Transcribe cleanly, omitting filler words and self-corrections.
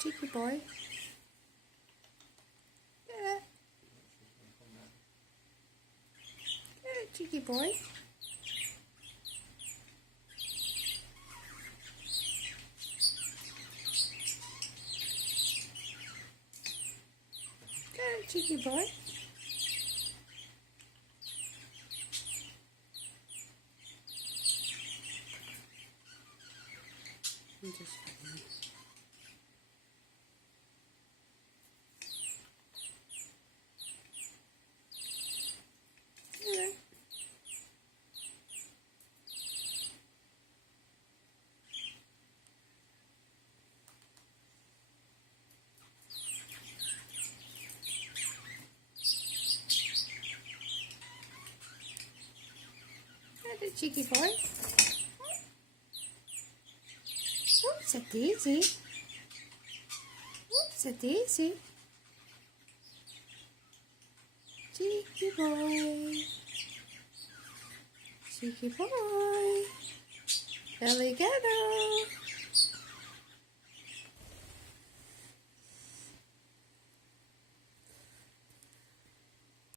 cheeky boy. Good. Good, cheeky boy. Good, cheeky boy. I'm just kidding. Yeah. Good, cheeky boy. Oops, a daisy. Oops, a daisy. Cheeky boy. Cheeky boy. Alligator.